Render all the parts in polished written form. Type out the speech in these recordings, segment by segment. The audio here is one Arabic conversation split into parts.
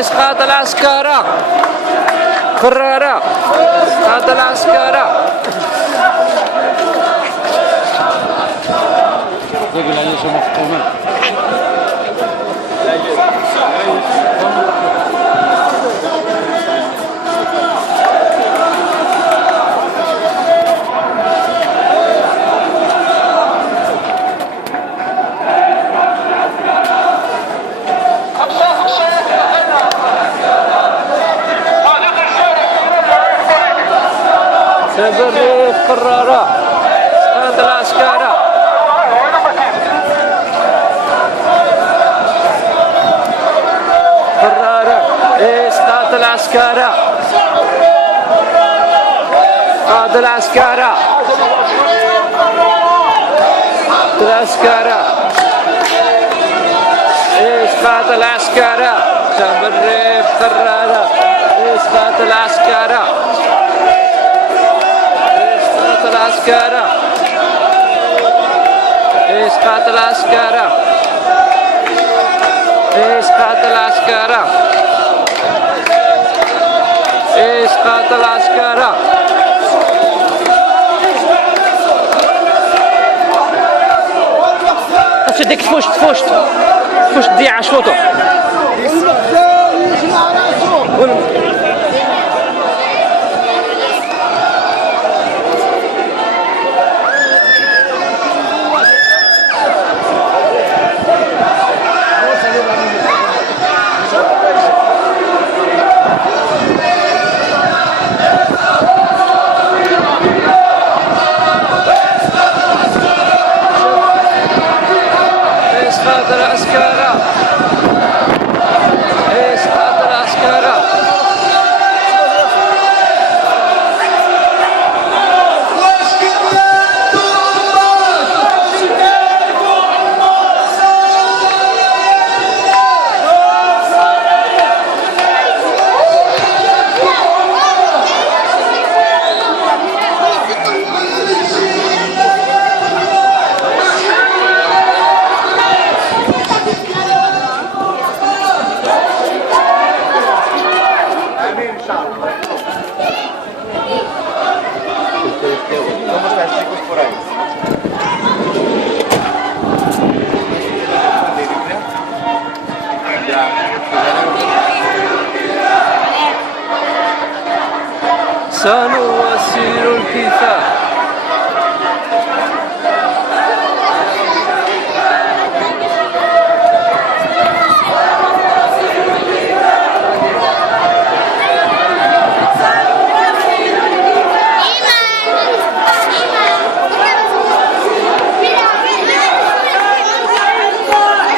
إسقاط العسكرة. كرارة إسقاط العسكرة. الريف كرارة إسقاط العسكرة. كرارة إسقاط العسكرة. إسقاط العسكرة. العسكرة إسقاط العسكرة. الريف كرارة إسقاط العسكرة. العسكرة إسقاط العسكرة. إسقاط العسكرة. إسقاط العسكرة. تشدك تفوشت تضيع شوطه. إسقاط العسكرة. إسقاط العسكرة. سنواصل الكفاح.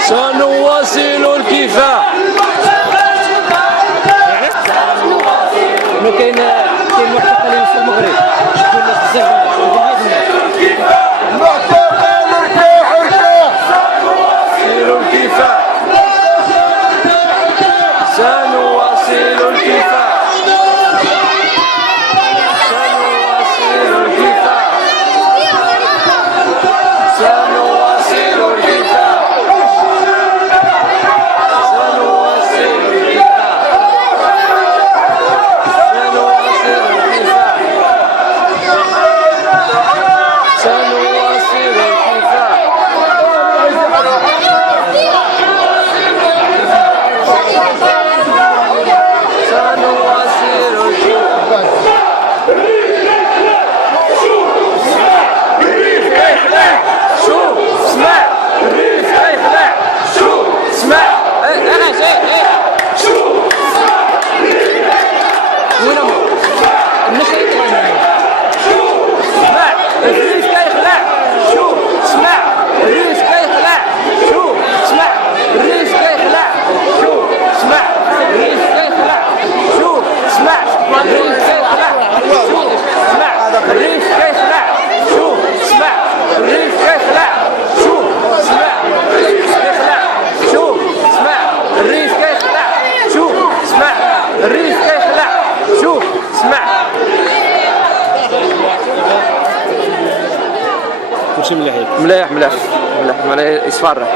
سنواصل الكفاح. كاين معتقلين في المغرب. شكون الناس بزاف معتقل ارتاح سيروا الكفاح. سنواصل الكفاح. سنواصل الكفاح. سنواصل الكفاح. كلشي مليح مليح مليح مليح يصفر.